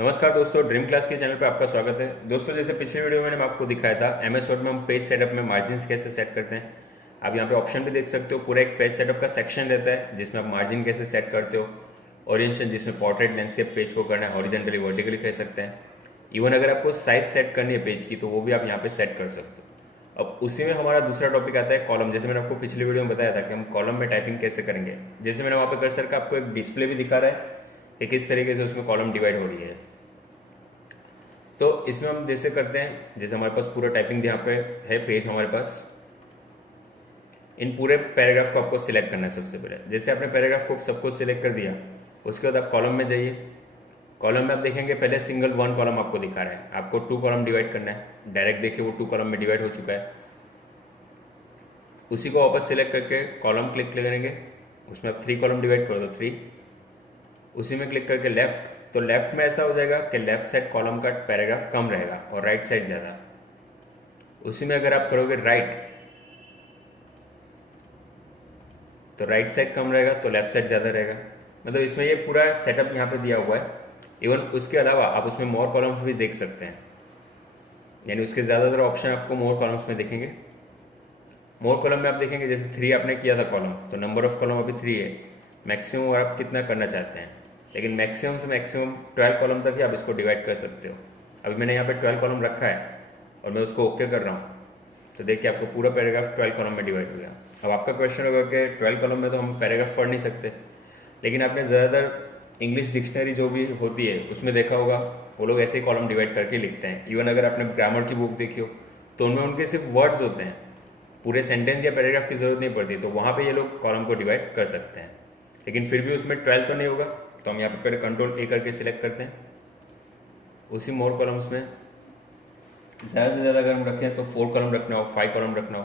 नमस्कार दोस्तों, dream class के चैनल पे आपका स्वागत है। दोस्तों, जैसे पिछले वीडियो में मैंने आपको दिखाया था एमएस वर्ड में हम पेज सेटअप में मार्जिन्स कैसे सेट करते हैं। आप यहाँ पे ऑप्शन भी देख सकते हो। पूरा एक पेज सेटअप का सेक्शन रहता है जिसमें आप मार्जिन कैसे सेट करते हो, ओरिएंटेशन जिसमें पोर्ट्रेट लैंडस्केप पेज को करना है, हॉरिजॉन्टली वर्टिकली कह सकते हैं। इवन अगर आपको साइज सेट करनी है पेज की तो वो भी आप यहाँ पे सेट कर सकते हो। अब उसी में हमारा दूसरा टॉपिक आता है कॉलम। जैसे मैंने आपको पिछले वीडियो में बताया था कि हम कॉलम में टाइपिंग कैसे करेंगे। जैसे मैंने वहाँ पे कर्सर का आपको एक डिस्प्ले भी दिखा रहा है कि किस तरीके से उसमें कॉलम डिवाइड हो रही है। तो इसमें हम जैसे करते हैं, जैसे हमारे पास पूरा टाइपिंग यहाँ पे है पेज हमारे पास। इन पूरे पैराग्राफ को आपको सिलेक्ट करना है। सबसे पहले जैसे आपने पैराग्राफ को सबको सिलेक्ट कर दिया, उसके बाद आप कॉलम में जाइए। कॉलम में आप देखेंगे पहले सिंगल वन कॉलम आपको दिखा रहा है, आपको टू कॉलम डिवाइड करना है। डायरेक्ट देखिए वो टू कॉलम में डिवाइड हो चुका है। उसी को वापस सिलेक्ट करके कॉलम क्लिक करेंगे, उसमें आप थ्री कॉलम डिवाइड कर दो, थ्री। उसी में क्लिक करके लेफ्ट, तो लेफ्ट में ऐसा हो जाएगा कि लेफ्ट साइड कॉलम का पैराग्राफ कम रहेगा और राइट साइड ज़्यादा। उसी में अगर आप करोगे राइट, तो राइट साइड कम रहेगा तो लेफ्ट साइड ज़्यादा रहेगा। मतलब इसमें ये पूरा सेटअप यहाँ पे दिया हुआ है। इवन उसके अलावा आप उसमें मोर कॉलम्स भी देख सकते हैं, यानी उसके ज़्यादातर ऑप्शन आपको मोर कॉलम्स में दिखेंगे। मोर कॉलम में आप देखेंगे जैसे थ्री आपने किया था कॉलम, तो नंबर ऑफ कॉलम अभी थ्री है। मैक्सिमम आप कितना करना चाहते हैं, लेकिन मैक्सिमम से मैक्सिमम 12 कॉलम तक ही आप इसको डिवाइड कर सकते हो। अभी मैंने यहाँ पे 12 कॉलम रखा है और मैं उसको ओके कर रहा हूँ, तो देखिए आपको पूरा पैराग्राफ 12 कॉलम में डिवाइड हो गया। अब आपका क्वेश्चन होगा कि 12 कॉलम में तो हम पैराग्राफ पढ़ नहीं सकते, लेकिन आपने ज़्यादातर इंग्लिश डिक्शनरी जो भी होती है उसमें देखा होगा वो लोग ऐसे ही कॉलम डिवाइड करके लिखते हैं। इवन अगर आपने ग्रामर की बुक देखी हो तो उनमें उनके सिर्फ वर्ड्स होते हैं, पूरे सेंटेंस या पैराग्राफ की जरूरत नहीं पड़ती, तो वहाँ पे ये लोग कॉलम को डिवाइड कर सकते हैं। लेकिन फिर भी उसमें 12 तो नहीं होगा, तो हम यहाँ पे पहले कंट्रोल ए करके सिलेक्ट करते हैं। उसी मोर कॉलम्स में ज़्यादा से ज़्यादा अगर हम रखें तो 4 कॉलम रखना हो, 5 कॉलम रखना हो,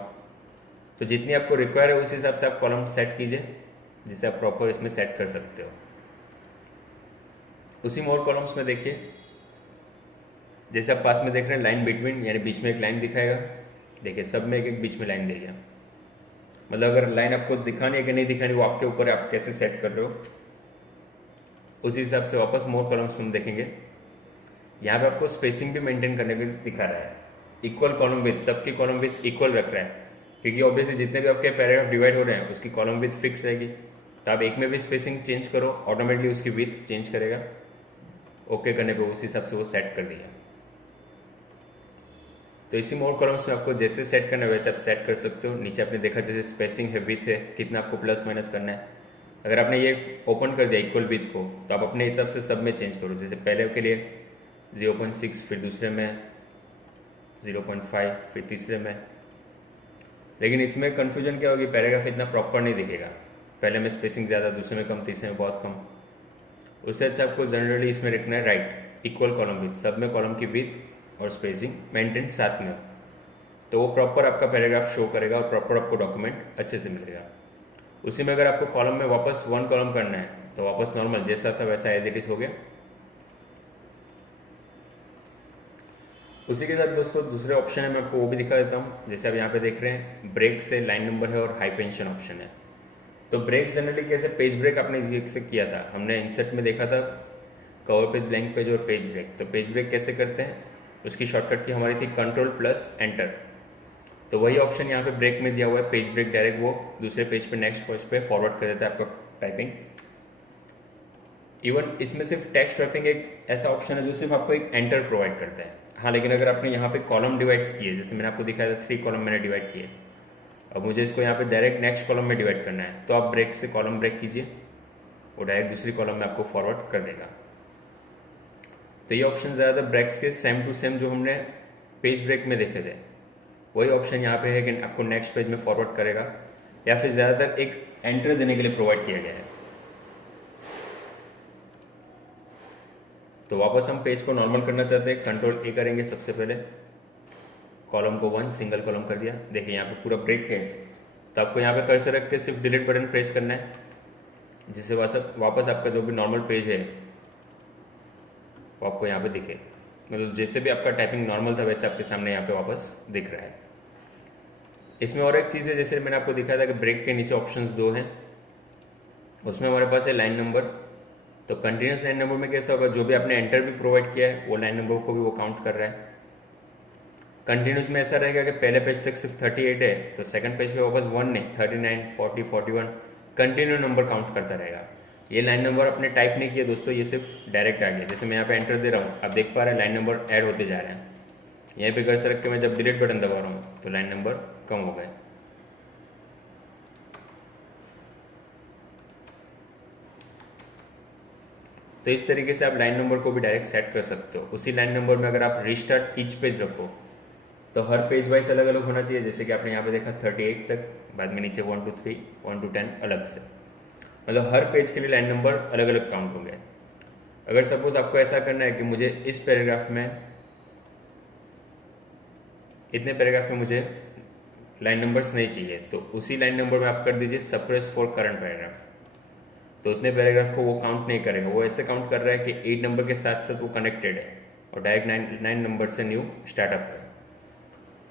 तो जितनी आपको रिक्वायर है उस हिसाब से आप कॉलम सेट कीजिए, जिससे आप प्रॉपर इसमें सेट कर सकते हो। उसी मोर कॉलम्स में देखिए, जैसे आप पास में देख रहे हैं लाइन बिटवीन, यानी बीच में एक लाइन दिखाएगा। देखिए सब में एक एक बीच में लाइन दे गया। मतलब अगर लाइन आपको दिखानी है कि नहीं दिखानी वो आपके ऊपर है, आप कैसे सेट कर रहे हो। उसी हिसाब से वापस मोर कॉलम्स में देखेंगे, यहाँ पे आपको स्पेसिंग भी मेंटेन करने के दिखा रहा है। इक्वल कॉलम विथ, सबकी कॉलम विथ इक्वल रख रहा है, क्योंकि ऑब्वियसली जितने भी आपके पैराग्राफ डिवाइड हो रहे हैं उसकी कॉलम विथ फिक्स रहेगी। तो आप एक में भी स्पेसिंग चेंज करो, ऑटोमेटिकली उसकी विथ चेंज करेगा। ओके करने पे उस हिसाब से वो सेट कर दिया। तो इसी मोर कॉलम्स में आपको जैसे सेट करना है वैसे आप सेट कर सकते हो। नीचे आपने देखा जैसे स्पेसिंग है, विथ है, कितना आपको प्लस माइनस करना है। अगर आपने ये ओपन कर दिया इक्वल विथ को, तो आप अपने हिसाब से सब में चेंज करो। जैसे पहले के लिए 0.6, फिर दूसरे में 0.5, फिर तीसरे में। लेकिन इसमें कन्फ्यूजन क्या होगी, पैराग्राफ इतना प्रॉपर नहीं दिखेगा। पहले में स्पेसिंग ज़्यादा, दूसरे में कम, तीसरे में बहुत कम। उससे अच्छा आपको जनरली इसमें रखना है राइट इक्वल कॉलम विथ, सब में कॉलम की विथ और स्पेसिंग मेंटेन साथ में, तो वो प्रॉपर आपका पैराग्राफ शो करेगा और प्रॉपर आपको डॉक्यूमेंट अच्छे से मिलेगा। उसी में अगर आपको कॉलम में वापस वन कॉलम करना है तो वापस नॉर्मल जैसा था वैसा एज इट इज हो गया। उसी के साथ दोस्तों दूसरे ऑप्शन है, मैं आपको वो भी दिखा देता हूँ। जैसे आप यहाँ पे देख रहे हैं ब्रेक से लाइन नंबर है और हाइपेंशन ऑप्शन है। तो ब्रेक जनरली कैसे, पेज ब्रेक आपने इससे किया था, हमने इंसर्ट में देखा था कवर पेज, ब्लैंक पेज और पेज ब्रेक। तो पेज ब्रेक कैसे करते हैं, उसकी शॉर्टकट की हमारी थी कंट्रोल प्लस एंटर। तो वही ऑप्शन यहाँ पे ब्रेक में दिया हुआ है, पेज ब्रेक। डायरेक्ट वो दूसरे पेज पे, नेक्स्ट पेज पे फॉरवर्ड कर देता है आपका टाइपिंग। इवन इसमें सिर्फ टेक्स्ट रैपिंग एक ऐसा ऑप्शन है जो सिर्फ आपको एक एंटर प्रोवाइड करता है। हाँ, लेकिन अगर आपने यहाँ पे कॉलम डिवाइड्स किए, जैसे मैंने आपको दिखाया था 3 कॉलम मैंने डिवाइड किए, अब मुझे इसको यहाँ पे डायरेक्ट नेक्स्ट कॉलम में डिवाइड करना है, तो आप ब्रेक से कॉलम ब्रेक कीजिए, वो डायरेक्ट दूसरी कॉलम में आपको फॉरवर्ड कर देगा। तो ये ऑप्शन ज़्यादातर ब्रेक्स के सेम टू सेम जो हमने पेज ब्रेक में देखे थे वही ऑप्शन यहाँ पे है कि आपको नेक्स्ट पेज में फॉरवर्ड करेगा, या फिर ज़्यादातर एक एंटर देने के लिए प्रोवाइड किया गया है। तो वापस हम पेज को नॉर्मल करना चाहते हैं, कंट्रोल ए करेंगे। सबसे पहले कॉलम को 1 सिंगल कॉलम कर दिया। देखिए यहाँ पे पूरा ब्रेक है, तो आपको यहाँ पे कर्सर रख के सिर्फ डिलीट बटन प्रेस करना है, जिससे वापस आपका जो भी नॉर्मल पेज है वो आपको यहाँ पे दिखे। मतलब जैसे भी आपका टाइपिंग नॉर्मल था वैसे आपके सामने यहाँ पे वापस दिख रहा है। इसमें और एक चीज़ है, जैसे मैंने आपको दिखाया था कि ब्रेक के नीचे ऑप्शंस 2 हैं, उसमें हमारे पास है लाइन नंबर तो कंटिन्यूस लाइन नंबर में कैसा होगा, जो भी आपने एंटर भी प्रोवाइड किया है वो लाइन नंबर को भी वो काउंट कर रहा है। कंटिन्यूस में ऐसा रहेगा कि पहले पेज तक सिर्फ 38 है तो सेकंड पेज पे वापस 1 नहीं 39, 40, 41 कंटिन्यू नंबर काउंट करता रहेगा। ये लाइन नंबर अपने टाइप नहीं किया दोस्तों, ये सिर्फ डायरेक्ट आ गया। जैसे मैं यहाँ पे एंटर दे रहा हूँ, आप देख पा रहे हैं लाइन नंबर ऐड होते जा रहे हैं। यहीं पे कर्सर रख के मैं जब डिलीट बटन दबा रहा हूँ तो लाइन नंबर कम हो गए। तो इस तरीके से आप लाइन नंबर को भी डायरेक्ट सेट कर सकते हो। उसी लाइन नंबर में अगर आप रिस्टार्ट ईच पेज रखो तो हर पेज वाइज अलग अलग होना चाहिए। जैसे कि आपने यहाँ पे देखा 38 तक, बाद में नीचे 1 to 3, 1 to 10 अलग से, मतलब हर पेज के लिए लाइन नंबर अलग अलग काउंट होंगे। अगर सपोज आपको ऐसा करना है कि मुझे इस पैराग्राफ में, इतने पैराग्राफ में मुझे लाइन नंबर्स नहीं चाहिए, तो उसी लाइन नंबर में आप कर दीजिए सप्रेस फॉर करंट पैराग्राफ। तो उतने पैराग्राफ को वो काउंट नहीं करेगा, वो ऐसे काउंट कर रहा है कि 8 नंबर के साथ साथ वो कनेक्टेड है और डायरेक्ट 9 नंबर से न्यू स्टार्टअप है।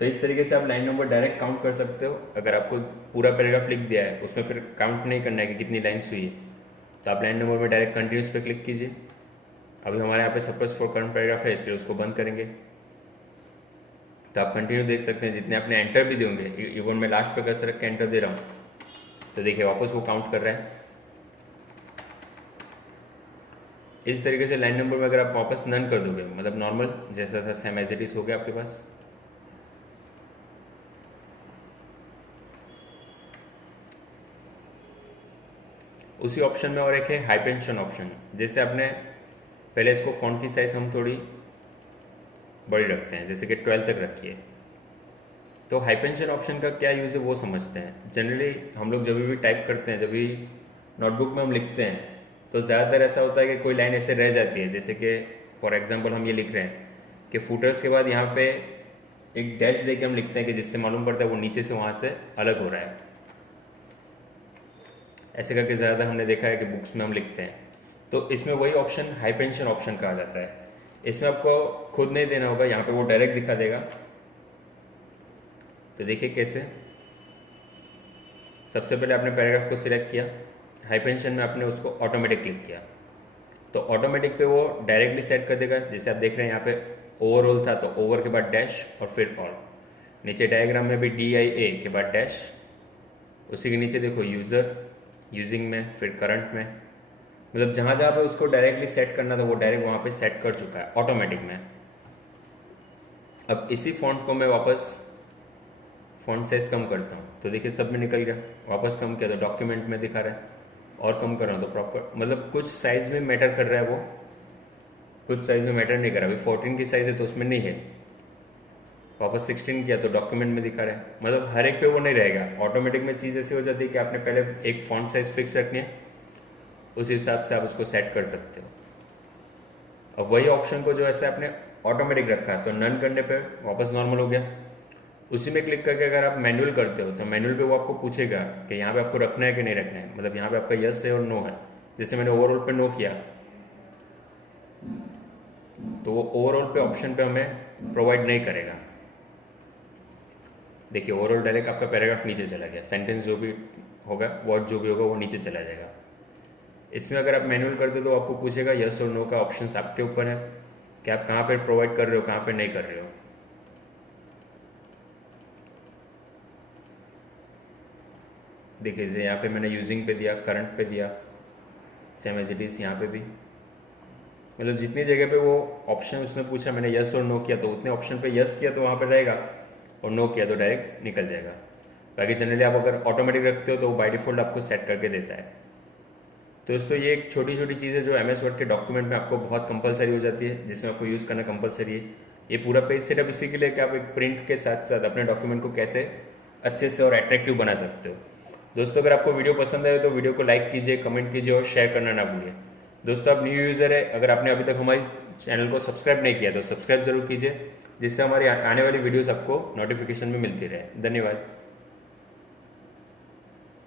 तो इस तरीके से आप लाइन नंबर डायरेक्ट काउंट कर सकते हो। अगर आपको पूरा पैराग्राफ लिख दिया है, उसमें फिर काउंट नहीं करना है कि कितनी लाइन्स हुई है, तो आप लाइन नंबर में डायरेक्ट कंटिन्यूस पे क्लिक कीजिए। अभी हमारे यहाँ पे सप्रेस फॉर करंट पैराग्राफ है, इसलिए उसको बंद करेंगे। तो आप कंटिन्यू देख सकते हैं, जितने आपने एंटर भी देंगे, इवन मैं लास्ट पे कर्सर रख के एंटर दे रहा हूँ तो देखिए वापस वो काउंट कर रहा है। इस तरीके से लाइन नंबर में अगर आप वापस नन कर दोगे, मतलब नॉर्मल जैसा था सेम एज इट इज हो गया आपके पास। उसी ऑप्शन में और एक है हाइपेंशन ऑप्शन। जैसे आपने पहले इसको फॉन्ट की साइज हम थोड़ी बड़ी रखते हैं, जैसे कि 12 तक रखिए। तो हाइपेंशन ऑप्शन का क्या यूज़ है वो समझते हैं। जनरली हम लोग जब भी टाइप करते हैं, जब भी नोटबुक में हम लिखते हैं, तो ज़्यादातर ऐसा होता है कि कोई लाइन ऐसे रह जाती है। जैसे कि फॉर एग्जांपल हम ये लिख रहे हैं कि फुटर्स के बाद यहाँ पे एक डैश देके हम लिखते हैं, कि जिससे मालूम पड़ता है वो नीचे से वहाँ से अलग हो रहा है। ऐसे करके ज़्यादा हमने देखा है कि बुक्स में हम लिखते हैं। तो इसमें वही ऑप्शन हाइपेंशन ऑप्शन कहा जाता है। इसमें आपको खुद नहीं देना होगा, यहाँ पे वो डायरेक्ट दिखा देगा। तो देखिए कैसे, सबसे पहले आपने पैराग्राफ को सिलेक्ट किया, हाइपेंशन में आपने उसको ऑटोमेटिक क्लिक किया तो ऑटोमेटिक पे वो डायरेक्टली सेट कर देगा। जैसे आप देख रहे हैं यहाँ पे ओवरऑल था तो ओवर के बाद डैश और फिर ऑल। नीचे डायग्राम में भी DIA के बाद डैश, उसी के नीचे देखो यूज़र, यूजिंग में, फिर करंट में, मतलब जहाँ जहाँ पे उसको डायरेक्टली सेट करना था वो डायरेक्ट वहाँ पे सेट कर चुका है ऑटोमेटिक में। अब इसी फॉन्ट को मैं वापस फॉन्ट साइज कम करता हूँ तो देखिए सब में निकल गया। वापस कम किया तो डॉक्यूमेंट में दिखा रहा है, और कम कर रहा हूँ तो प्रॉपर, मतलब कुछ साइज में मैटर कर रहा है वो, कुछ साइज में मैटर नहीं कर रहा। अभी 14 की साइज है तो उसमें नहीं है, वापस 16 किया तो डॉक्यूमेंट में दिखा रहा है। मतलब हर एक पे वो नहीं रहेगा, ऑटोमेटिक में चीज़ ऐसी हो जाती है कि आपने पहले एक फॉन्ट साइज फिक्स रखनी है, उस हिसाब से आप उसको सेट कर सकते हो। अब वही ऑप्शन को जो ऐसे आपने ऑटोमेटिक रखा है तो नन करने पे वापस नॉर्मल हो गया। उसी में क्लिक करके अगर आप मैनुअल करते हो तो मैनुअल पे वो आपको पूछेगा कि यहाँ पे आपको रखना है कि नहीं रखना है, मतलब यहाँ पे आपका यस है और नो है। जैसे मैंने ओवरऑल पे नो किया तो वो ओवरऑल पे ऑप्शन पे हमें प्रोवाइड नहीं करेगा। देखिए ओवरऑल डायरेक्ट आपका पैराग्राफ नीचे चला गया, सेंटेंस जो भी होगा, वर्ड जो भी होगा वो नीचे चला जाएगा। इसमें अगर आप मैनुअल करते हो तो आपको पूछेगा यस और नो का ऑप्शन आपके ऊपर है कि आप कहाँ पे प्रोवाइड कर रहे हो, कहाँ पे नहीं कर रहे हो। देखिए यहाँ पे मैंने यूजिंग पे दिया, करंट पे दिया, सेम एज इट इज यहाँ पे भी, मतलब जितनी जगह पे वो ऑप्शन उसने पूछा मैंने यस और नो किया तो उतने ऑप्शन पे यस किया तो वहाँ पे रहेगा, और नो किया तो डायरेक्ट निकल जाएगा। बाकी जनरली आप अगर ऑटोमेटिक रखते हो तो वो बाय डिफॉल्ट आपको सेट करके देता है। तो दोस्तों ये एक छोटी छोटी चीज़ है जो MS वर्ड के डॉक्यूमेंट में आपको बहुत कंपलसरी हो जाती है, जिसमें आपको यूज़ करना कंपलसरी है। ये पूरा पेज सेटअप इसी के लिए कि आप एक प्रिंट के साथ साथ अपने डॉक्यूमेंट को कैसे अच्छे से और अट्रैक्टिव बना सकते हो। दोस्तों अगर आपको वीडियो पसंद आए तो वीडियो को लाइक कीजिए, कमेंट कीजिए और शेयर करना ना भूलिए। दोस्तों आप न्यू यूज़र है, अगर आपने अभी तक हमारे चैनल को सब्सक्राइब नहीं किया तो सब्सक्राइब जरूर कीजिए, जिससे हमारी आने वाली वीडियोस आपको नोटिफिकेशन में मिलती रहे। धन्यवाद।